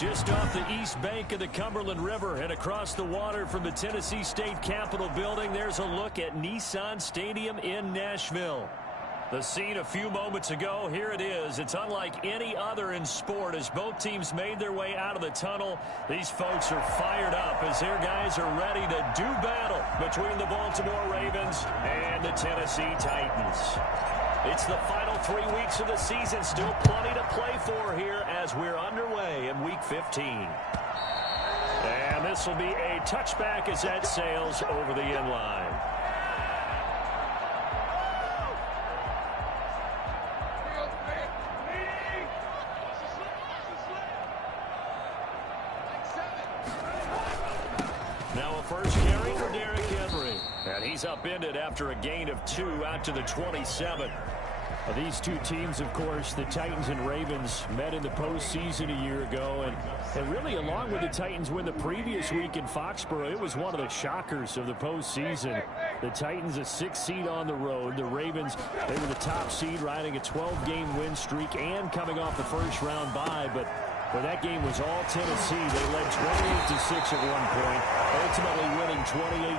Just off the east bank of the Cumberland River and across the water from the Tennessee State Capitol building, there's a look at Nissan Stadium in Nashville. The scene a few moments ago, here it is. It's unlike any other in sport as both teams made their way out of the tunnel. These folks are fired up as their guys are ready to do battle between the Baltimore Ravens and the Tennessee Titans. It's the final 3 weeks of the season. Still plenty to play for here as we're underway in Week 15. And this will be a touchback as that sails over the end line. Now a first carry for Derrick Henry. And he's upended after a gain of 2 out to the 27. These two teams, of course, the Titans and Ravens, met in the postseason a year ago. And really, along with the Titans win the previous week in Foxborough, it was one of the shockers of the postseason. The Titans, a 6th seed on the road. The Ravens, they were the top seed, riding a 12-game win streak and coming off the first-round bye. But that game was all Tennessee. They led 28-6 at one point, ultimately winning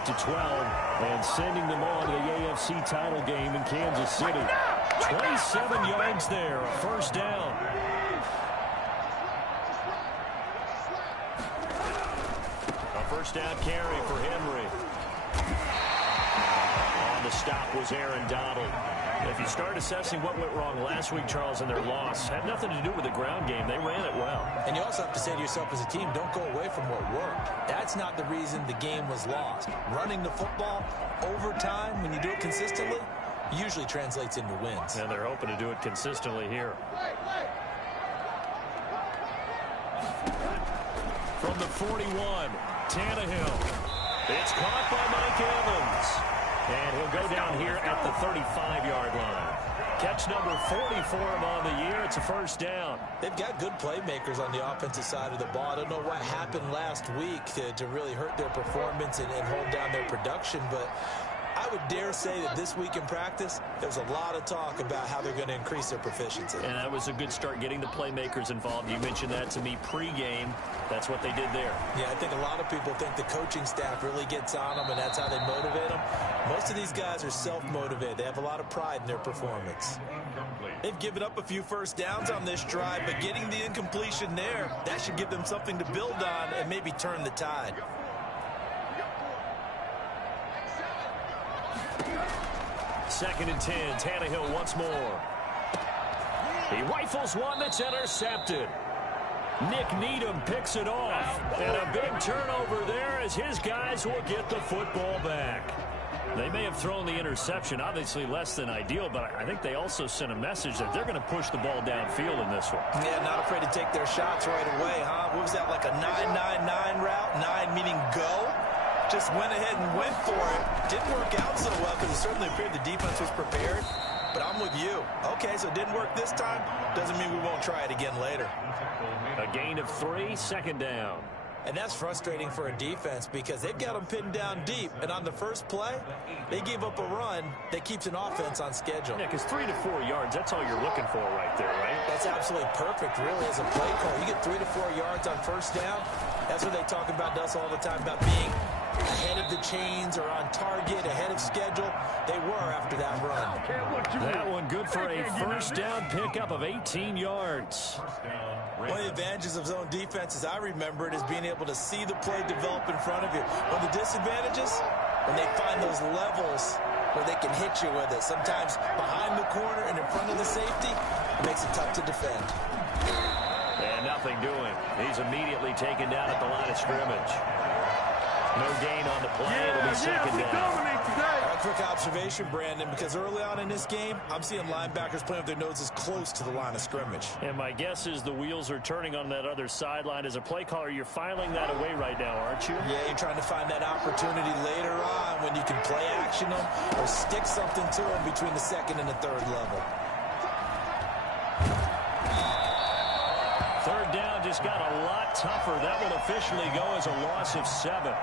28-12 and sending them on to the AFC title game in Kansas City. 27 yards there, a first down. A first down carry for Henry. On the stop was Aaron Donald. If you start assessing what went wrong last week, Charles, in their loss, had nothing to do with the ground game. They ran it well. And you also have to say to yourself as a team, don't go away from what worked. That's not the reason the game was lost. Running the football over time, when you do it consistently, usually translates into wins. And they're hoping to do it consistently here. From the 41, Tannehill. It's caught by Mike Evans. And he'll go down here at the 35-yard line. Catch number 40 for him on the year. It's a first down. They've got good playmakers on the offensive side of the ball. I don't know what happened last week to really hurt their performance and hold down their production, but I would dare say that this week in practice, there's a lot of talk about how they're going to increase their proficiency. And that was a good start, getting the playmakers involved. You mentioned that to me pregame. That's what they did there. Yeah, I think a lot of people think the coaching staff really gets on them, and that's how they motivate them. Most of these guys are self-motivated. They have a lot of pride in their performance. They've given up a few first downs on this drive, but getting the incompletion there, that should give them something to build on and maybe turn the tide. Second and 10, Tannehill once more. He rifles one that's intercepted. Nick Needham picks it off. And a big turnover there as his guys will get the football back. They may have thrown the interception, obviously less than ideal, but I think they also sent a message that they're going to push the ball downfield in this one. Yeah, not afraid to take their shots right away, huh? What was that, like a 9-9-9 route? 9 meaning go? Just went ahead and went for it. Didn't work out so well because it certainly appeared the defense was prepared. But I'm with you. Okay, so it didn't work this time. Doesn't mean we won't try it again later. A gain of 3, second down. And that's frustrating for a defense because they've got them pinned down deep. And on the first play, they gave up a run that keeps an offense on schedule. Yeah, because 3 to 4 yards, that's all you're looking for right there, right? That's absolutely perfect, really, as a play call. You get 3 to 4 yards on first down. That's what they talk about to us all the time, about being ahead of the chains or on target, ahead of schedule. They were after that run. That one good for a first down pickup of 18 yards. One of the advantages of zone defense, as I remember it, is being able to see the play develop in front of you. One of the disadvantages, when they find those levels where they can hit you with it. Sometimes behind the corner and in front of the safety, it makes it tough to defend. And nothing doing. He's immediately taken down at the line of scrimmage. No gain on the play. It'll be second down. A quick observation, Brandon, because early on in this game, I'm seeing linebackers playing with their noses close to the line of scrimmage. And my guess is the wheels are turning on that other sideline. As a play caller, you're filing that away right now, aren't you? Yeah, you're trying to find that opportunity later on when you can play action them or stick something to them between the second and the third level. Third down just got a lot tougher. That will officially go as a loss of 7.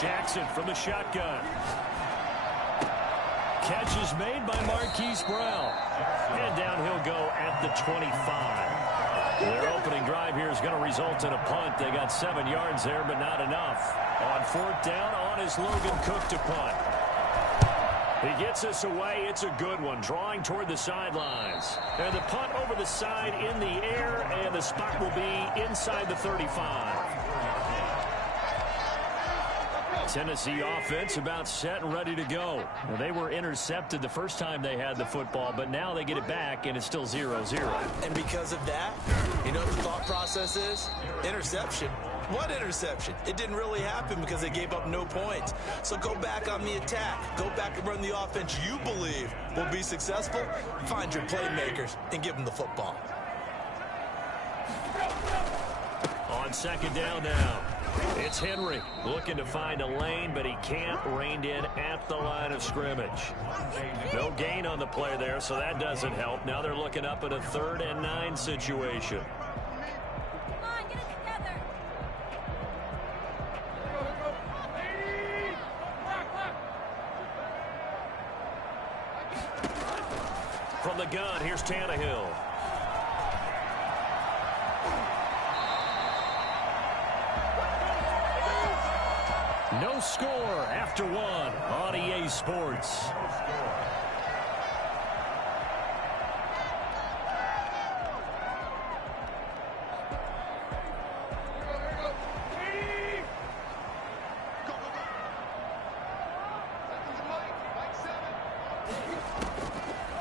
Jackson from the shotgun. Catch is made by Marquise Brown. And down he'll go at the 25. Their opening drive here is going to result in a punt. They got 7 yards there, but not enough. On 4th down, on is Logan Cook to punt. He gets us away. It's a good one, drawing toward the sidelines. And the punt over the side in the air, and the spot will be inside the 35. Tennessee offense about set and ready to go. Well, they were intercepted the first time they had the football, but now they get it back, and it's still 0-0. And because of that, you know what the thought process is? Interception. What interception? It didn't really happen because they gave up no points. So go back on the attack. Go back and run the offense you believe will be successful. Find your playmakers and give them the football. On 2nd down now. It's Henry looking to find a lane, but he can't. Reined in at the line of scrimmage. No gain on the play there, so that doesn't help. Now they're looking up at a 3rd and 9 situation. Come on, get it together. From the gun, here's Tannehill. No score after 1 on EA Sports.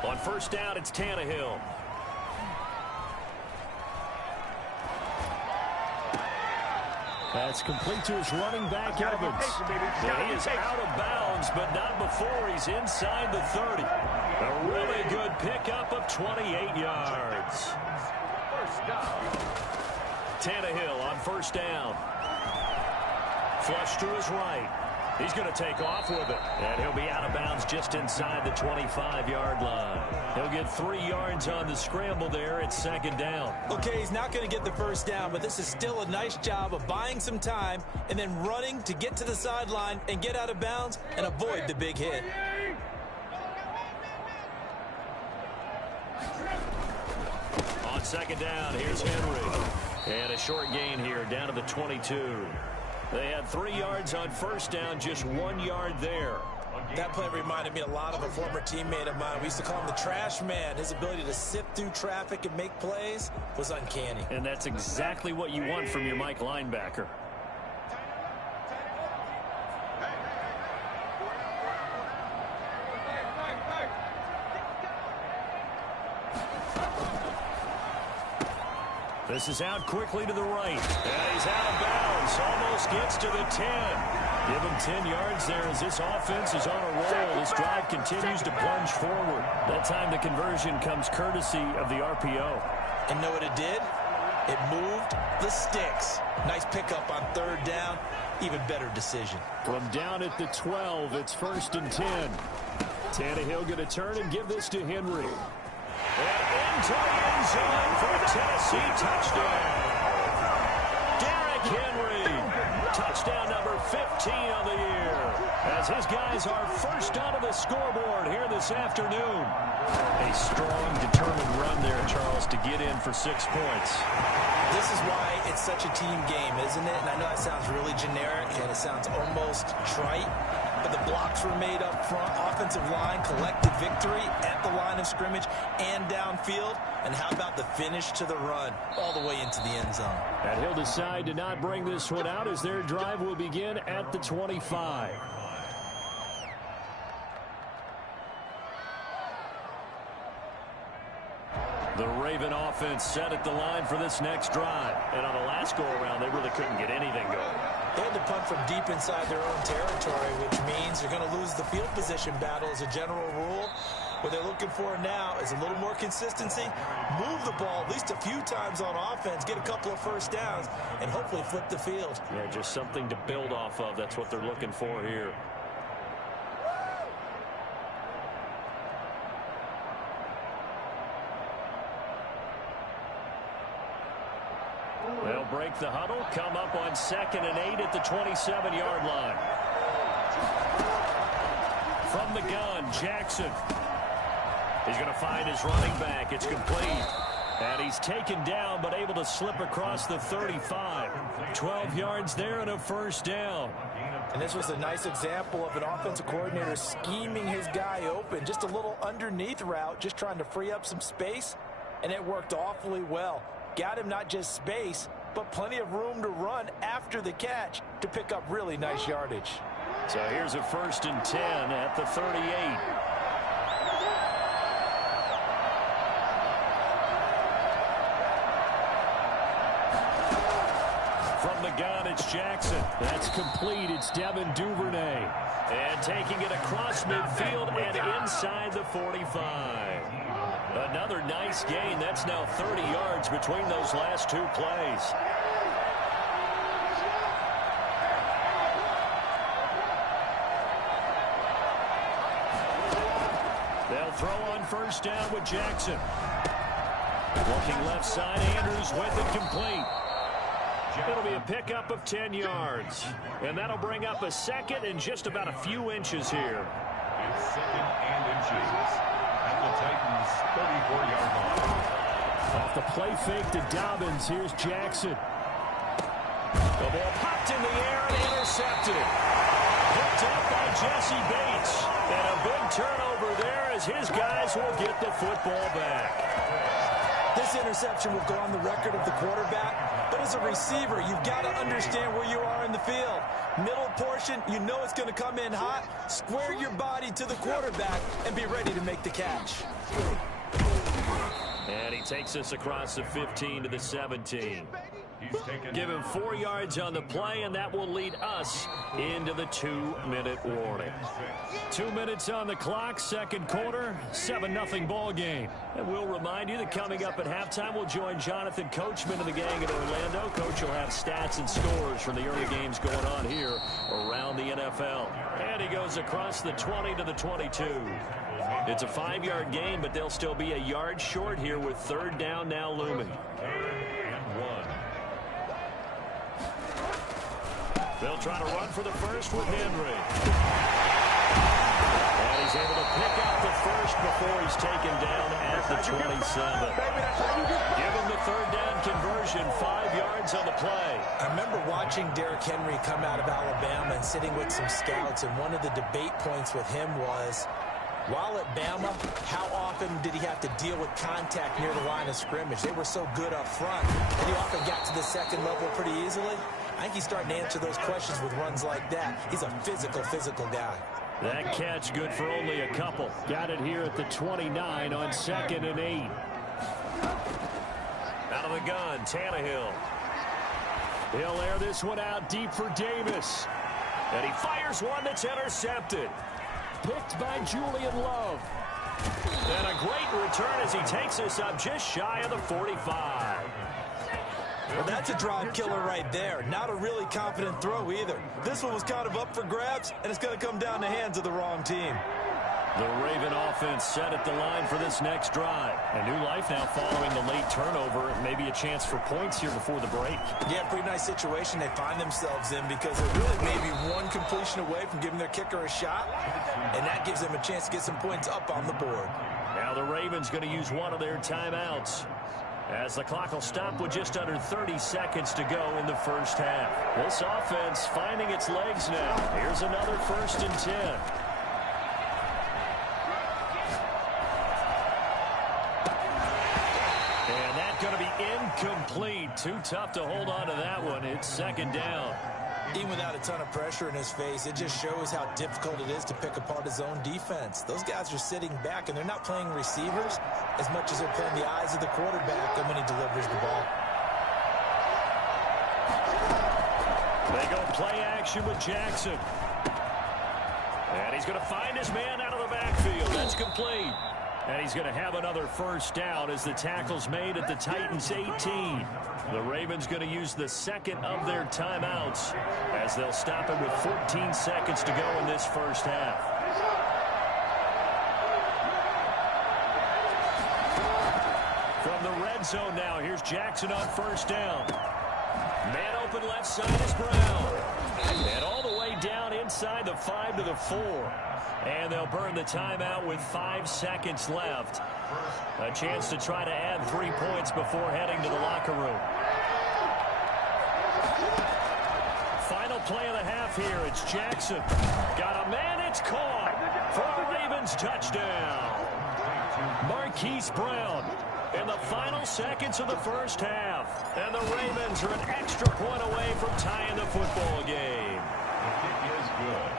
On 1st down, it's Tannehill. That's complete to his running back, Evans. He is out of bounds, but not before he's inside the 30. A really good pickup of 28 yards. Tannehill on 1st down. Flush to his right. He's going to take off with it. And he'll be out of bounds just inside the 25-yard line. He'll get 3 yards on the scramble there at 2nd down. Okay, he's not going to get the 1st down, but this is still a nice job of buying some time and then running to get to the sideline and get out of bounds and avoid the big hit. On 2nd down, here's Henry. And a short gain here down to the 22. They had 3 yards on 1st down, just 1 yard there. That play reminded me a lot of a former teammate of mine. We used to call him the trash man. His ability to sift through traffic and make plays was uncanny. And that's exactly what you want from your Mike linebacker. This is out quickly to the right. And he's out of bounds. Almost gets to the 10. Give him 10 yards there as this offense is on a roll. This drive continues to plunge forward. That time the conversion comes courtesy of the RPO. And know what it did? It moved the sticks. Nice pickup on 3rd down. Even better decision. From down at the 12, it's 1st and 10. Tannehill going to turn and give this to Henry. And into the end zone for a Tennessee touchdown. Derrick Henry, touchdown number 15 on the year, as his guys are first onto the scoreboard here this afternoon. A strong, determined run there, Charles, to get in for 6 points. This is why it's such a team game, isn't it? And I know that sounds really generic and it sounds almost trite, but the blocks were made up front. Offensive line collected victory at the line of scrimmage and downfield. And how about the finish to the run all the way into the end zone? And he'll decide to not bring this one out as their drive will begin at the 25. The Raven offense set at the line for this next drive. And on the last go-around, they really couldn't get anything going. They had to punt from deep inside their own territory, which means you're going to lose the field position battle as a general rule. What they're looking for now is a little more consistency, move the ball at least a few times on offense, get a couple of 1st downs, and hopefully flip the field. Yeah, just something to build off of. That's what they're looking for here. They'll break the huddle, come up on 2nd and 8 at the 27-yard line. From the gun, Jackson. He's going to find his running back. It's complete. And he's taken down, but able to slip across the 35. 12 yards there and a first down. And this was a nice example of an offensive coordinator scheming his guy open. Just a little underneath route, just trying to free up some space. And it worked awfully well. Got him not just space, but plenty of room to run after the catch to pick up really nice yardage. So here's a 1st and 10 at the 38. From the gun, it's Jackson. That's complete. It's Devin Duvernay. And taking it across midfield and inside the 45. Another nice gain. That's now 30 yards between those last two plays. They'll throw on 1st down with Jackson. Looking left side, Andrews with it complete. It'll be a pickup of 10 yards. And that'll bring up a 2nd and just about a few inches here. It's 2nd and inches at the Titans' 34-yard line. Off the play fake to Dobbins. Here's Jackson. The ball popped in the air and intercepted. Picked up by Jesse Bates. And a big turnover there as his guys will get the football back. This interception will go on the record of the quarterback, but as a receiver, you've got to understand where you are in the field. Middle portion, you know it's going to come in hot. Square your body to the quarterback and be ready to make the catch. And he takes us across the 15 to the 17. Give him 4 yards on the play, and that will lead us into the 2-minute warning. 2 minutes on the clock, 2nd quarter, 7-0 ball game. And we'll remind you that coming up at halftime, we'll join Jonathan Coachman and the gang in Orlando. Coach will have stats and scores from the early games going on here around the NFL. And he goes across the 20 to the 22. It's a 5-yard gain, but they'll still be a yard short here with 3rd down now looming. They'll try to run for the first with Henry. And he's able to pick up the first before he's taken down at the 27. Give him the 3rd down conversion, 5 yards on the play. I remember watching Derrick Henry come out of Alabama and sitting with some scouts, and one of the debate points with him was, while at Bama, how often did he have to deal with contact near the line of scrimmage? They were so good up front that he often got to the 2nd level pretty easily. I think he's starting to answer those questions with runs like that. He's a physical guy. That catch good for only a couple. Got it here at the 29 on 2nd and 8. Out of the gun, Tannehill. He'll air this one out deep for Davis. And he fires one that's intercepted. Picked by Julian Love. And a great return as he takes us up just shy of the 45. Well, that's a drive killer right there. Not a really confident throw either. This one was kind of up for grabs, and it's going to come down the hands of the wrong team. The Raven offense set at the line for this next drive. A new life now following the late turnover. Maybe a chance for points here before the break. Yeah, pretty nice situation they find themselves in because they're really maybe one completion away from giving their kicker a shot, and that gives them a chance to get some points up on the board. Now the Ravens going to use one of their timeouts, as the clock will stop with just under 30 seconds to go in the first half. This offense finding its legs now. Here's another 1st and 10. And that's going to be incomplete. Too tough to hold on to that one. It's 2nd down. Even without a ton of pressure in his face, it just shows how difficult it is to pick apart his own defense. Those guys are sitting back, and they're not playing receivers as much as they're playing the eyes of the quarterback and when he delivers the ball. They go play action with Jackson. And he's going to find his man out of the backfield. That's complete. And he's going to have another 1st down as the tackle's made at the Titans' 18. The Ravens going to use the 2nd of their timeouts as they'll stop it with 14 seconds to go in this first half. From the red zone now, here's Jackson on 1st down. Man open left side is Brown. And all the way down inside inside the 5 to the 4. And they'll burn the timeout with 5 seconds left. A chance to try to add 3 points before heading to the locker room. Final play of the half here. It's Jackson. Got a man. It's caught for a Ravens touchdown. Marquise Brown in the final seconds of the first half. And the Ravens are an extra point away from tying the football game. It is good.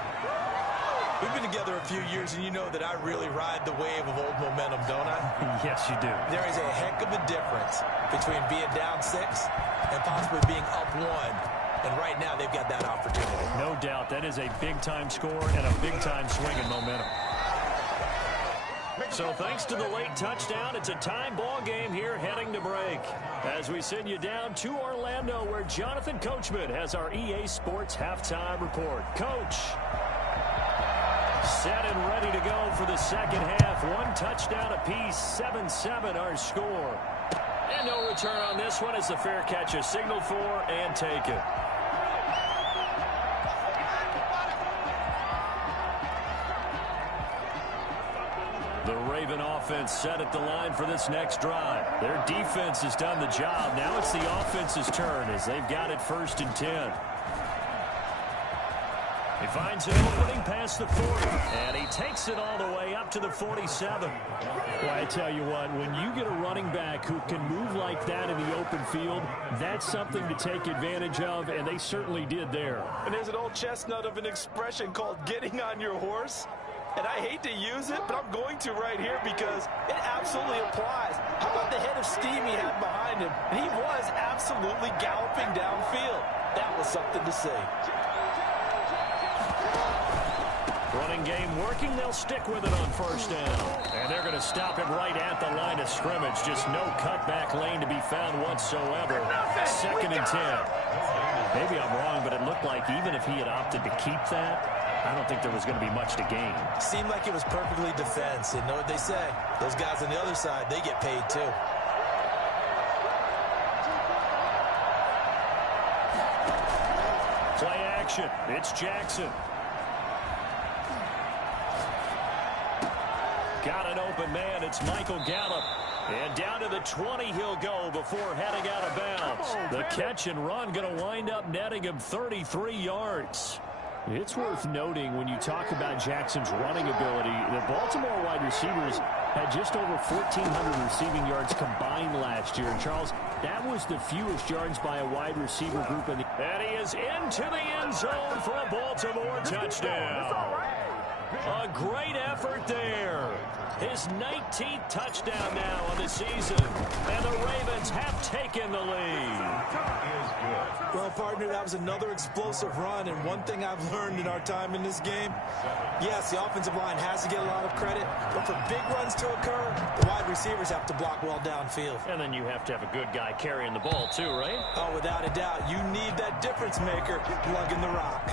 We've been together a few years, and you know that I really ride the wave of old momentum, don't I? Yes, you do. There is a heck of a difference between being down 6 and possibly being up 1. And right now, they've got that opportunity. No doubt. That is a big-time score and a big-time swing in momentum. So thanks to the late touchdown, it's a tie ball game here heading to break. As we send you down to Orlando, where Jonathan Coachman has our EA Sports halftime report. Coach, set and ready to go for the second half. 1 touchdown apiece, 7-7 our score. And no return on this one as the fair catch is signaled for and taken. The Raven offense set at the line for this next drive. Their defense has done the job. Now it's the offense's turn as they've got it 1st and 10. He finds an opening past the 40, and he takes it all the way up to the 47. Well, I tell you what, when you get a running back who can move like that in the open field, that's something to take advantage of, and they certainly did there. And there's an old chestnut of an expression called getting on your horse. And I hate to use it, but I'm going to right here because it absolutely applies. How about the head of steam he had behind him? And he was absolutely galloping downfield. That was something to see. Running game working. They'll stick with it on 1st down. And they're going to stop it right at the line of scrimmage. Just no cutback lane to be found whatsoever. 2nd and 10. Maybe I'm wrong, but it looked like even if he had opted to keep that, I don't think there was going to be much to gain. Seemed like it was perfectly defense. And know what they say? Those guys on the other side, they get paid too. Play action. It's Jackson. Got an open man. It's Michael Gallup. And down to the 20 he'll go before heading out of bounds. The catch and run going to wind up netting him 33 yards. It's worth noting when you talk about Jackson's running ability, the Baltimore wide receivers had just over 1,400 receiving yards combined last year. And Charles, that was the fewest yards by a wide receiver group. And he is into the end zone for a Baltimore touchdown. A great effort there. His 19th touchdown now on the season. And the Ravens have taken the lead. Well, partner, that was another explosive run. And one thing I've learned in our time in this game, yes, the offensive line has to get a lot of credit. But for big runs to occur, the wide receivers have to block well downfield. And then you have to have a good guy carrying the ball too, right? Oh, without a doubt. You need that difference maker lugging the rock.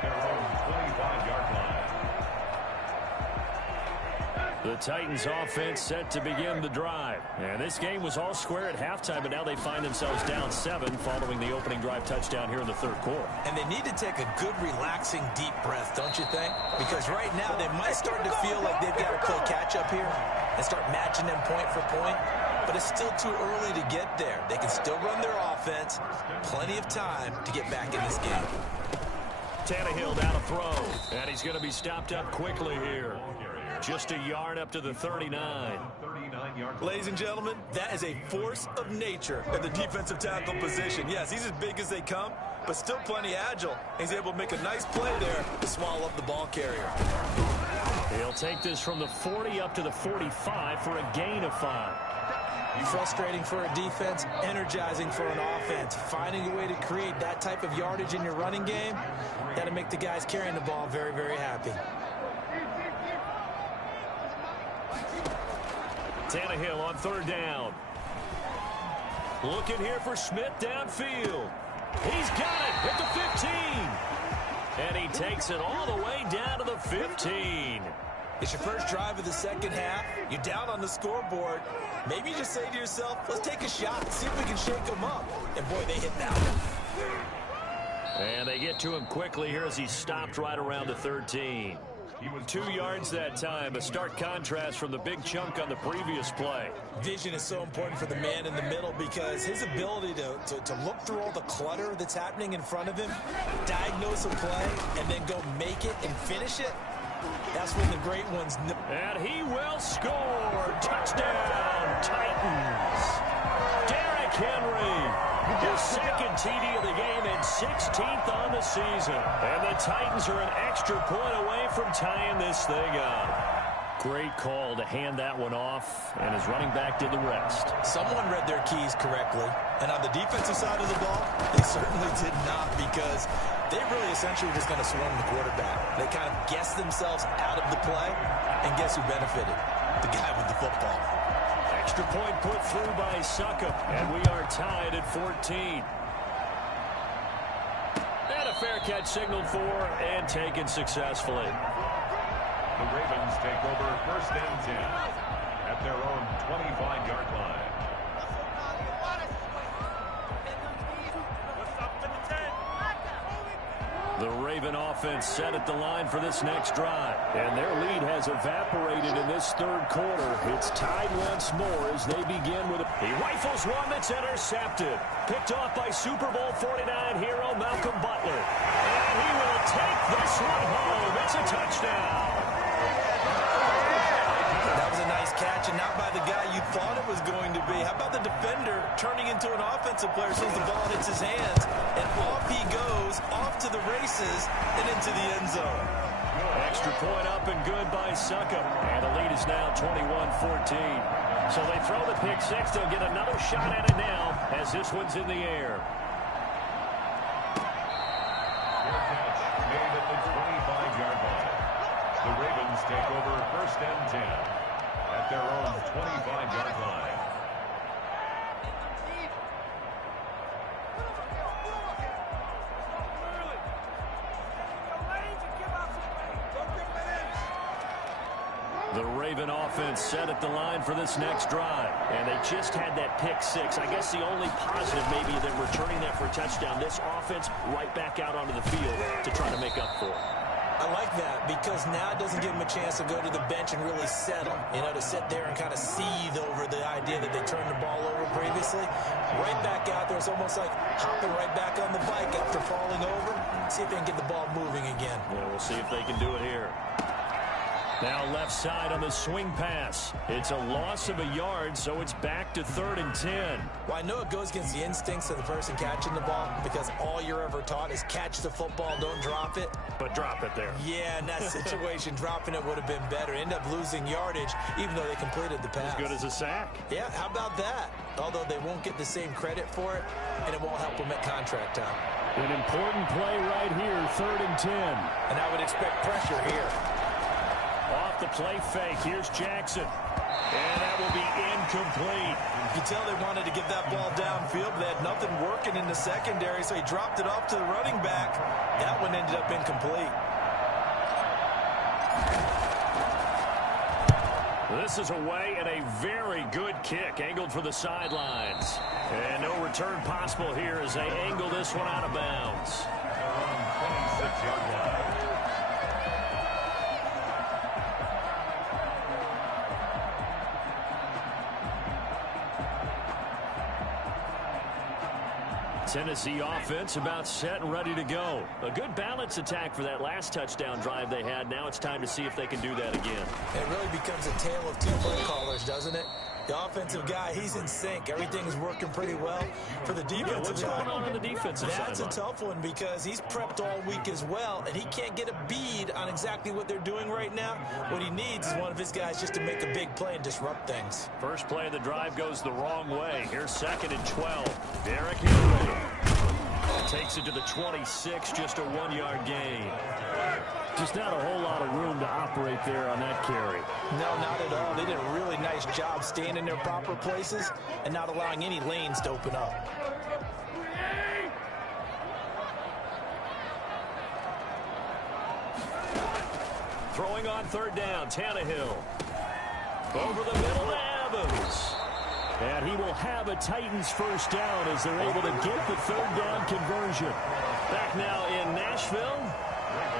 Their own 25-yard line. The Titans offense set to begin the drive. And this game was all square at halftime, but now they find themselves down 7 following the opening drive touchdown here in the 3rd quarter. And they need to take a good, relaxing, deep breath, don't you think? Because right now they might start to feel like they've got to play catch-up here and start matching them point for point. But it's still too early to get there. They can still run their offense. Plenty of time to get back in this game. Tannehill down a throw. And he's going to be stopped up quickly here. Just a yard up to the 39. Ladies and gentlemen, that is a force of nature at the defensive tackle position. Yes, he's as big as they come, but still plenty agile. He's able to make a nice play there to swallow up the ball carrier. He'll take this from the 40 up to the 45 for a gain of 5. Frustrating for a defense, energizing for an offense. Finding a way to create that type of yardage in your running game, that'll make the guys carrying the ball very, very happy. Tannehill on 3rd down. Looking here for Smith downfield. He's got it at the 15. And he takes it all the way down to the 15. It's your first drive of the second half. You're down on the scoreboard. Maybe you just say to yourself, let's take a shot and see if we can shake them up. And boy, they hit that one. And they They get to him quickly here as he stopped right around the 13. 2 yards that time, a stark contrast from the big chunk on the previous play. Vision is so important for the man in the middle because his ability to look through all the clutter that's happening in front of him, diagnose a play, and then go make it and finish it, that's when the great ones know. And he will score. Touchdown, Titans. Derrick Henry. His second TD of the game and 16th on the season. And the Titans are an extra point away from tying this thing up. Great call to hand that one off, and his running back did the rest. Someone read their keys correctly, and on the defensive side of the ball, they certainly did not, because they really essentially were just going to swarm the quarterback. They kind of guessed themselves out of the play, and guess who benefited? The guy with the football. Extra point put through by Suckup, and we are tied at 14. And a fair catch signaled for and taken successfully. The Ravens take over first and 10 at their own 25-yard line. The Raven offense set at the line for this next drive. And their lead has evaporated in this third quarter. It's tied once more as they begin with he rifles one that's intercepted. Picked off by Super Bowl 49 hero Malcolm Butler. And he will take this one home. It's a touchdown. That was a nice catch, and not by the guy you thought it was going to be. How about the defender turning into an offensive player as soon as the ball hits his hands, and off he goes, off to the races, and into the end zone. Extra point up and good by Suckup. And the lead is now 21-14. So they throw the pick six. They'll get another shot at it now as this one's in the air. Fair catch made at the 25-yard line. The Ravens take over first and 10 at their own 25-yard line. The Raven offense set at the line for this next drive. And they just had that pick six. I guess the only positive maybe than returning that for a touchdown. This offense right back out onto the field to try to make up for it. I like that because now it doesn't give them a chance to go to the bench and really settle. You know, to sit there and kind of seethe over the idea that they turned the ball over previously. Right back out there. It's almost like hopping right back on the bike after falling over. See if they can get the ball moving again. Yeah, we'll see if they can do it here. Now left side on the swing pass. It's a loss of a yard, so it's back to 3rd and 10. Well, I know it goes against the instincts of the person catching the ball because all you're ever taught is catch the football, don't drop it. But drop it there. Yeah, in that situation, dropping it would have been better. End up losing yardage, even though they completed the pass. As good as a sack. Yeah, how about that? Although they won't get the same credit for it, and it won't help them at contract time. An important play right here, 3rd and 10. And I would expect pressure here. Off the play fake. Here's Jackson. And that will be incomplete. You can tell they wanted to get that ball downfield, but they had nothing working in the secondary, so he dropped it off to the running back. That one ended up incomplete. This is away and a very good kick angled for the sidelines. And no return possible here as they angle this one out of bounds. Around 26-yard line. Tennessee offense about set and ready to go. A good balance attack for that last touchdown drive they had. Now it's time to see if they can do that again. It really becomes a tale of two play callers, doesn't it? The offensive guy, he's in sync. Everything's working pretty well. For the defensive what's guy, going on the defensive side? that's a tough one because he's prepped all week as well, and he can't get a bead on exactly what they're doing right now. What he needs is one of his guys just to make a big play and disrupt things. First play of the drive goes the wrong way. Here's 2nd and 12. Derrick Henry takes it to the 26, just a 1-yard gain. Just not a whole lot of room to operate there on that carry. No, not at all. They did a really nice job staying in their proper places and not allowing any lanes to open up. Throwing on 3rd down, Tannehill. Over the middle to Evans. And he will have a Titans first down as they're able to get the 3rd down conversion. Back now in Nashville.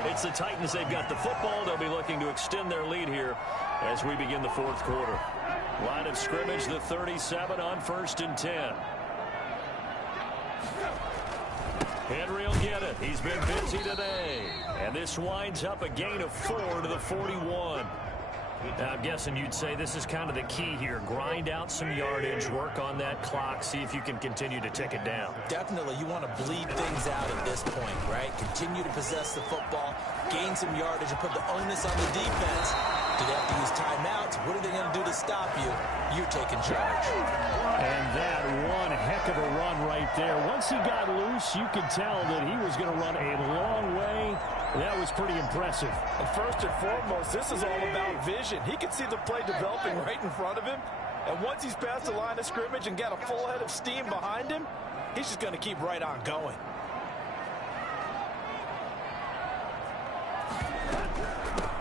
It's the Titans. They've got the football. They'll be looking to extend their lead here as we begin the fourth quarter. Line of scrimmage, the 37 on 1st and 10. Henry will get it. He's been busy today. And this winds up a gain of 4 to the 41. Now, I'm guessing you'd say this is kind of the key here. Grind out some yardage, work on that clock, see if you can continue to tick it down. Definitely, you want to bleed things out at this point, right? Continue to possess the football, gain some yardage, and put the onus on the defense. Do they have to use timeouts? What are they going to do to stop you? You're taking charge. And that one heck of a run right there. Once he got loose, you could tell that he was going to run a long way. That was pretty impressive. And first and foremost, this is all about vision. He can see the play developing right in front of him. And once he's past the line of scrimmage and got a full head of steam behind him, he's just going to keep right on going.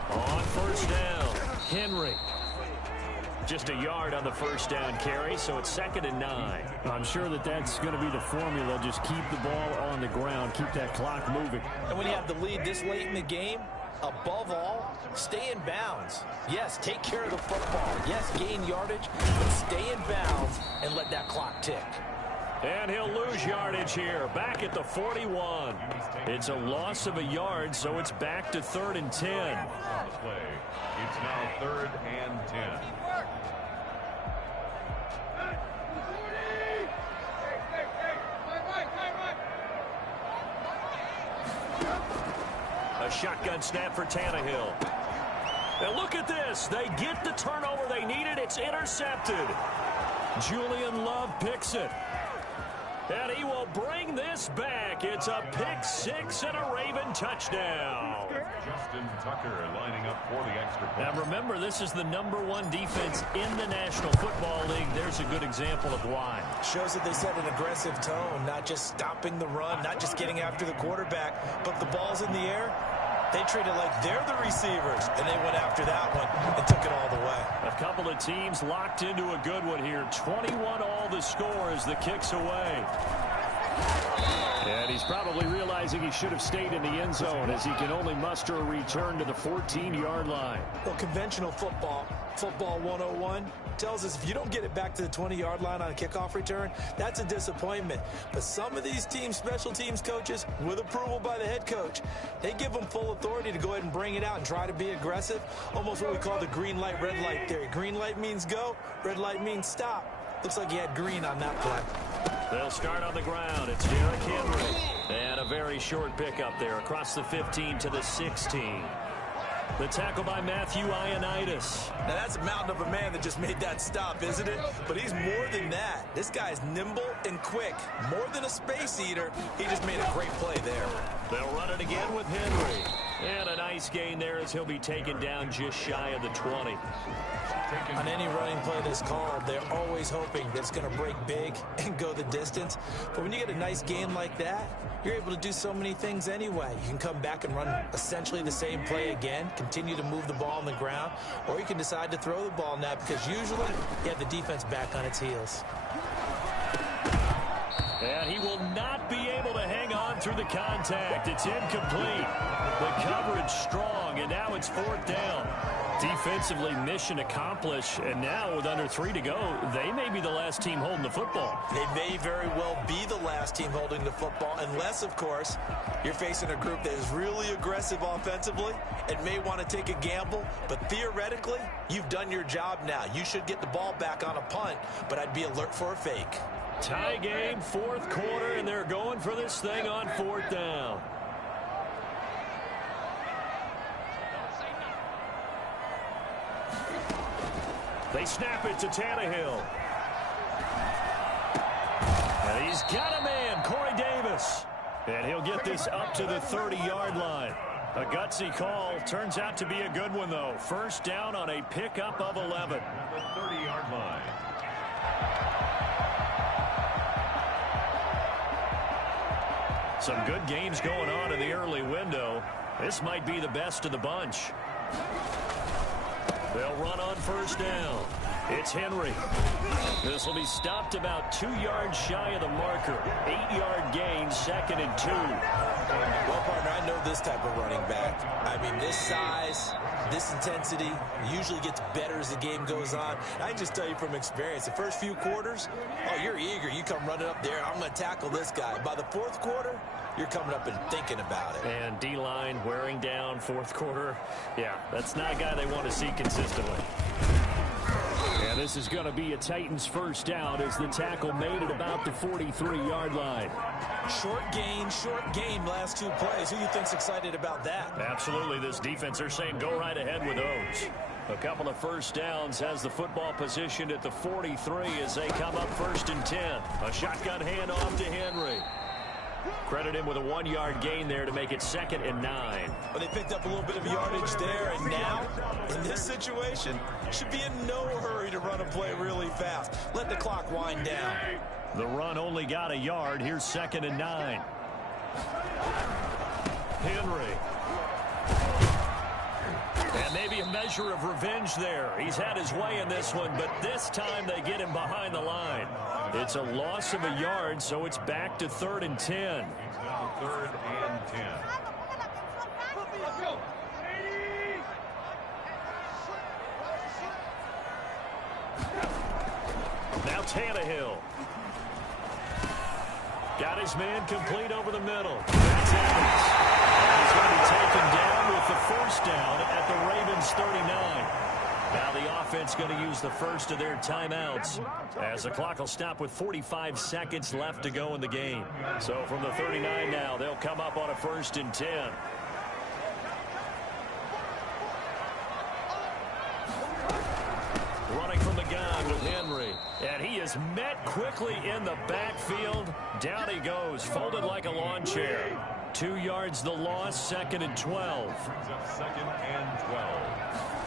On 1st down, Henry. Just a yard on the 1st down carry, so it's 2nd and 9. I'm sure that that's going to be the formula. Just keep the ball on the ground, keep that clock moving. And when you have the lead this late in the game, above all, stay in bounds. Yes, take care of the football. Yes, gain yardage, but stay in bounds and let that clock tick. And he'll lose yardage here, back at the 41. It's a loss of a yard, so it's back to 3rd and 10. It's now 3rd and 10. A shotgun snap for Tannehill. Now look at this. They get the turnover they needed. It's intercepted. Julian Love picks it. And he will bring this back. It's a pick 6 and a Raven touchdown. Justin Tucker lining up for the extra point. Now remember, this is the #1 defense in the National Football League. There's a good example of why. Shows that they set an aggressive tone, not just stopping the run, not just getting after the quarterback, but the ball's in the air. They treat it like they're the receivers, and they went after that one and took it all the way. A couple of teams locked into a good one here. 21 all the score as the kick's away. And he's probably realizing he should have stayed in the end zone as he can only muster a return to the 14-yard line. Well, conventional football 101, tells us if you don't get it back to the 20-yard line on a kickoff return, that's a disappointment. But some of these teams, special teams coaches, with approval by the head coach, they give them full authority to go ahead and bring it out and try to be aggressive. Almost what we call the green light, red light theory. Green light means go, red light means stop. Looks like he had green on that play. They'll start on the ground. It's Derrick Henry. And a very short pickup there across the 15 to the 16. The tackle by Matthew Ioannidis. Now that's a mountain of a man that just made that stop, isn't it? But he's more than that. This guy's nimble and quick. More than a space eater. He just made a great play there. They'll run it again with Henry. And a nice gain there as he'll be taken down just shy of the 20. On any running play that's called, they're always hoping that it's going to break big and go the distance. But when you get a nice gain like that, you're able to do so many things anyway. You can come back and run essentially the same play again, continue to move the ball on the ground, or you can decide to throw the ball now because usually you have the defense back on its heels. And he will not be able to hang on through the contact. It's incomplete. The coverage strong, and now it's 4th down. Defensively, mission accomplished, and now with under 3 to go, they may be the last team holding the football. They may very well be the last team holding the football, unless, of course, you're facing a group that is really aggressive offensively and may want to take a gamble, but theoretically, you've done your job now. You should get the ball back on a punt, but I'd be alert for a fake. Tie game, 4th quarter, and they're going for this thing on 4th down. They snap it to Tannehill. And he's got a man, Corey Davis. And he'll get this up to the 30-yard line. A gutsy call. Turns out to be a good one, though. 1st down on a pickup of 11. The 30-yard line. Some good games going on in the early window. This might be the best of the bunch. They'll run on 1st down. It's Henry. This will be stopped about 2 yards shy of the marker. 8-yard gain, 2nd and 2. Well, partner, I know this type of running back. I mean, this size, this intensity usually gets better as the game goes on. I can just tell you from experience, the first few quarters, oh, you're eager. You come running up there, I'm going to tackle this guy. By the fourth quarter, you're coming up and thinking about it. And D-line wearing down fourth quarter. Yeah, that's not a guy they want to see consistently. And this is going to be a Titans first down as the tackle made at about the 43-yard line. Short gain, last 2 plays. Who you think's excited about that? Absolutely. This defense, they're saying go right ahead with those. A couple of first downs, has the football positioned at the 43 as they come up 1st and 10. A shotgun handoff to Henry. Credit him with a 1-yard gain there to make it 2nd and 9. Well, they picked up a little bit of yardage there, and now, in this situation, should be in no hurry to run a play really fast. Let the clock wind down. The run only got a yard. Here's 2nd and 9. Henry. And maybe a measure of revenge there. He's had his way in this one, but this time they get him behind the line. It's a loss of a yard, so it's back to 3rd and 10. Now 3rd and 10. Now Tannehill. Got his man complete over the middle. That's Evans. And he's going to be taken down with the first down at the Ravens 39. Now the offense going to use the first of their timeouts as the clock will stop with 45 seconds left to go in the game. So from the 39 now, they'll come up on a 1st and 10. Running from the gun with Henry. And he is met quickly in the backfield. Down he goes, folded like a lawn chair. 2 yards the loss, 2nd and 12. 2nd and 12.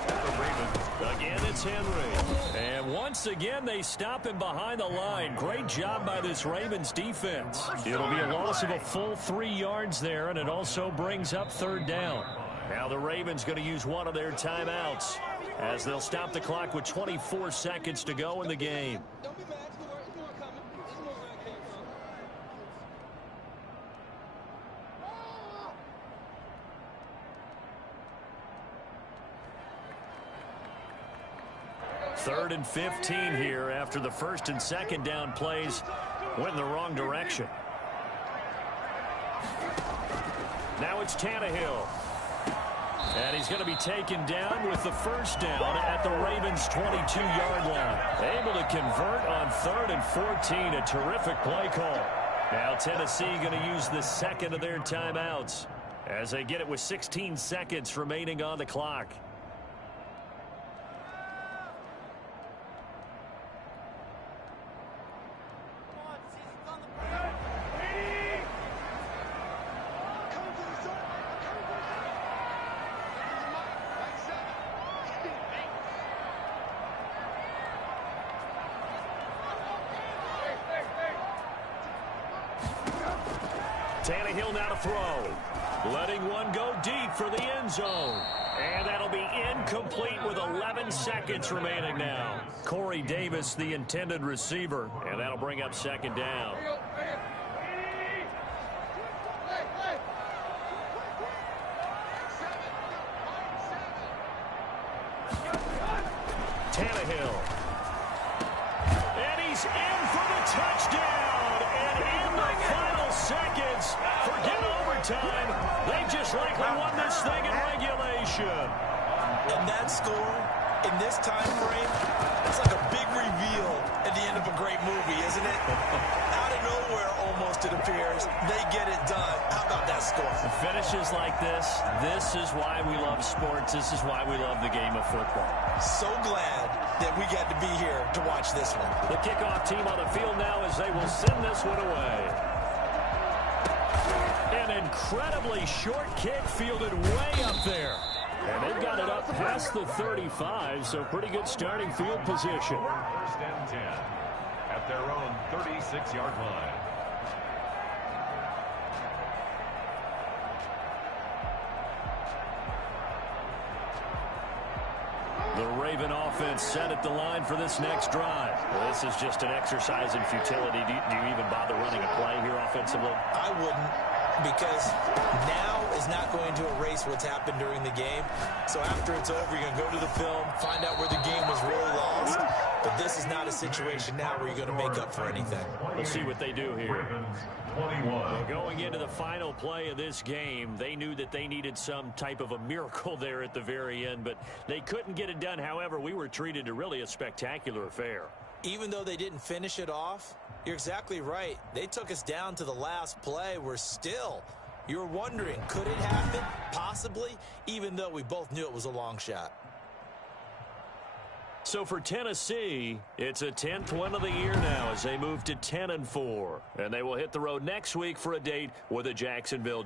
The Ravens. Again, it's Henry. And once again, they stop him behind the line. Great job by this Ravens defense. It'll be a loss of a full 3 yards there, and it also brings up 3rd down. Now the Ravens going to use one of their timeouts as they'll stop the clock with 24 seconds to go in the game. Don't be mad. It's more coming. This is more where I came from. 3rd and 15 here after the 1st and 2nd down plays went in the wrong direction. Now it's Tannehill. And he's going to be taken down with the first down at the Ravens' 22-yard line. Able to convert on 3rd and 14. A terrific play call. Now Tennessee going to use the 2nd of their timeouts as they get it with 16 seconds remaining on the clock. Tannehill now to throw. Letting one go deep for the end zone. And that'll be incomplete with 11 seconds remaining now. Corey Davis, the intended receiver. And that'll bring up 2nd down. Tannehill. And he's in for the touchdown. And in the final seconds, forget overtime. They just likely won this thing in regulation. And that score, in this time frame, it's like a big reveal at the end of a great movie, isn't it? Out of nowhere, almost, it appears, they get it done. How about that score? The finishes like this is why we love sports. This is why we love the game of football. So glad that we got to be here to watch this one. The kickoff team on the field now as they will send this one away. An incredibly short kick fielded way up there. And they've got it up past the 35, so pretty good starting field position. 1st and 10 at their own 36-yard line. The Raven offense set at the line for this next drive. Well, this is just an exercise in futility. Do you even bother running a play here offensively? I wouldn't, because now is not going to erase what's happened during the game. So after it's over, you're going to go to the film, find out where the game was really lost. But this is not a situation now where you're going to make up for anything. We'll see what they do here. Well, going into the final play of this game, they knew that they needed some type of a miracle there at the very end, but they couldn't get it done. However, we were treated to really a spectacular affair. Even though they didn't finish it off, you're exactly right. They took us down to the last play. We're still, you're wondering, could it happen? Possibly, even though we both knew it was a long shot. So for Tennessee, it's a 10th win of the year now as they move to 10-4. And they will hit the road next week for a date with the Jacksonville